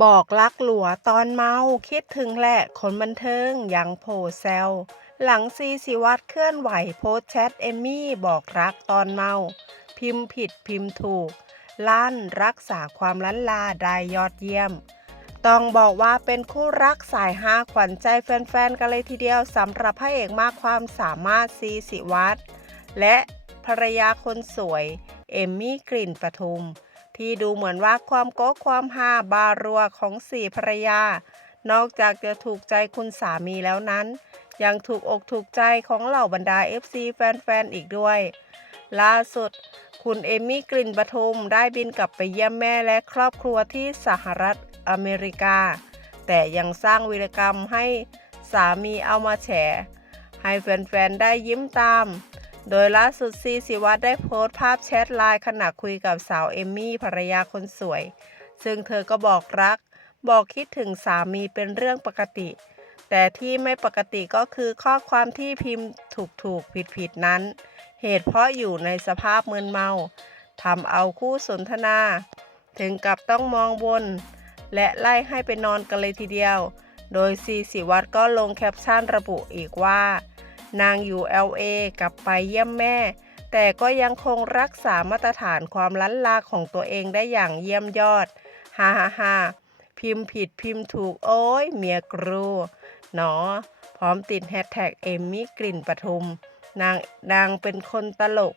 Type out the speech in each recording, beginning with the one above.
บอกรักหลัวตอนเมาคิดถึงแหละคนบันเทิงยังโพแซวหลังซีสิวัตรเคลื่อนไหวโพสแชทเอมมี่บอกรักตอนเมา พิมพ์ผิดพิมพ์ถูก ลั่นรักษาความล้านลาได้ยอดเยี่ยม ต้องบอกว่าเป็นคู่รักสายฮาขวัญใจแฟนๆ กันเลยทีเดียวสำหรับพระเอกมากความสามารถซีสิวัตรและภรรยาคนสวย เอมมี่กลิ่นปทุม ที่ดูเหมือนว่าความโก้ความฮาบารัวของสี่ภรรยา นอกจากจะถูกใจคุณสามีแล้วนั้น ยังถูกอกถูกใจของเหล่าบรรดา FC แฟนๆ อีกด้วย ล่าสุด คุณเอมมี่กลิ่นปทุมได้บินกลับไปเยี่ยมแม่และครอบครัวที่สหรัฐอเมริกา แต่ยังสร้างวีรกรรมให้สามีเอามาแฉให้แฟนๆ ได้ยิ้มตาม โดยล่าสุดซีสิวัตได้โพสต์ภาพแชทไลน์ขณะคุยกับสาวเอมมี่ภรรยาคนสวย ซึ่งเธอก็บอกรัก บอกคิดถึงสามีเป็นเรื่องปกติ แต่ที่ไม่ปกติก็คือข้อความที่พิมพ์ถูกถูกผิดผิดนั้น เหตุเพราะอยู่ในสภาพมึนเมาทำเอาคู่สนทนา ถึงกับต้องมองบน และไล่ให้ไปนอนกันเลยทีเดียว โดยซีสิวัตก็ลงแคปชั่นระบุอีกว่า นางอยู่ LA กลับไปเยี่ยมแม่ แต่ก็ยังคงรักษามาตรฐานความล้านลาของตัวเองได้อย่างเยี่ยมยอด ฮ่าฮ่าฮ่าพิมพ์ผิดพิมพ์ถูกโอ้ยเมียกรูหนอ พร้อมติดแฮชแท็กเอมมี่กลิ่นปทุม นางนางเป็นคนตลก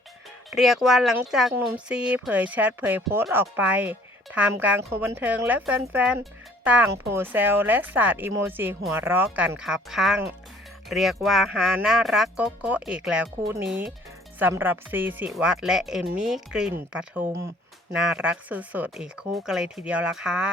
เรียกว่าหลังจากหนุ่มซีเผยแชทเผยโพสต์ออกไปทำกลางคนบันเทิงและแฟนๆ ต่างโพแซวและสาดอีโมจิหัวเราะกันครับข้าง เรียกว่าหาน่ารักโกโก้อีกแล้วคู่นี้สำหรับซีสิวัตรและเอมมี่กลิ่นปทุม น่ารักสุดๆอีกคู่กันเลยทีเดียวละค่ะ